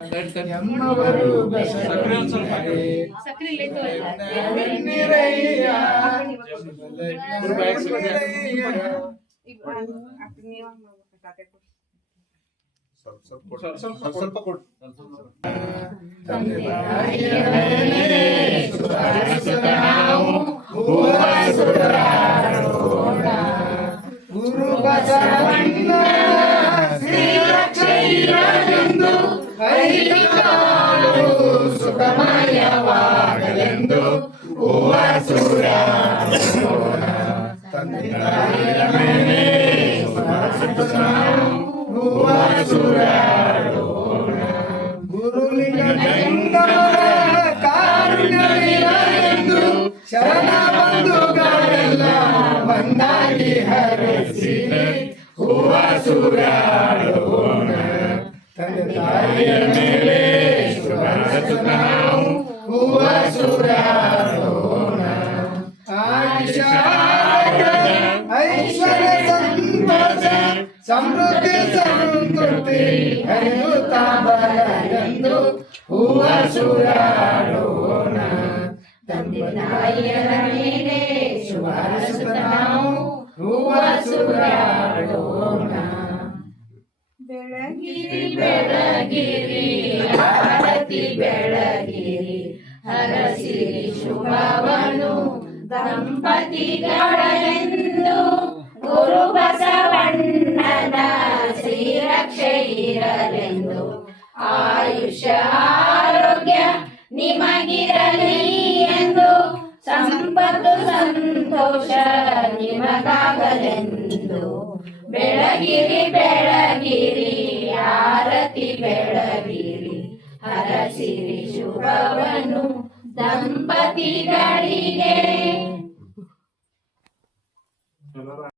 ಎಮ್ಮವರು ಬಸವಣ್ಣರೇ ಎನ್ನಿರಯ್ಯ ಸ್ವಲ್ಪ ಕೊಡು. ಗುರು ಬಸವಣ್ಣ ಶ್ರೀರಕ್ಷೆಯಿರಲೆಂದು ಐಕಾಲು ಸುಖಮಯವಾಗಲೆಂದು ಹೂವ ಸೂರ್ಯೋಣ ತಂದೆ ತಾಯಿಯ ಮೇಲೆ ಹೂವ ಸೂರ್ಯೋಣ ಗುರುಲಿಂಗ ಕಾರುಣ್ಯವಿರಲೆಂದು ಶರಣ ಬಂಧುಗಳೆಲ್ಲ ಒಂದಾಗಿ ಹರಸಿ ಹೂವ ಸೂರ್ಯೋಣ ತಂದೆ ತಾಯಿಯ ಮೇಲೆ ನಾವು ಹೂವ ಸೂರ್ಯೋಣ ಐಶ್ವರ್ಯ ಸಂತೋಷ ಸಮೃದ್ಧಿ ಸಂತೃಪ್ತಿ ಹರಿಯುತ್ತಾ ಬರಲೆಂದು ಹೂವ ಸೂರ್ಯೋಣ ತಂದೆ ತಾಯಿಯ ಮೇಲೆ ಶುಭಾರಸುತ್ತ ನಾವು ಹೂವ ಸೂರ್ಯೋಣ ಬೆಳಗಿರಿ ಬೆಳಗಿರಿ ಆರತಿ ಬೆಳಗಿರಿ ಹರಸಿರಿ ಶುಭವನು ದಂಪತಿಗಳೆಂದು ಗುರು ಬಸವಣ್ಣನ ಶ್ರೀರಕ್ಷೆ ಇರಲೆಂದು ಆಯುಷ್ಯ ಆರೋಗ್ಯ ನಿಮಗಿರಲಿ ಎಂದು ಸಂಪತ್ತು ಸಂತೋಷ ನಿಮಗಾಗಲೆಂದು ಬೆಳಗಿರಿ ಬೆಳಗಿರಿ ಆರತಿ ಬೆಳಗಿರಿ ಹರಸಿರಿ ಶುಭವನು ದಂಪತಿಗಳಿಗೆ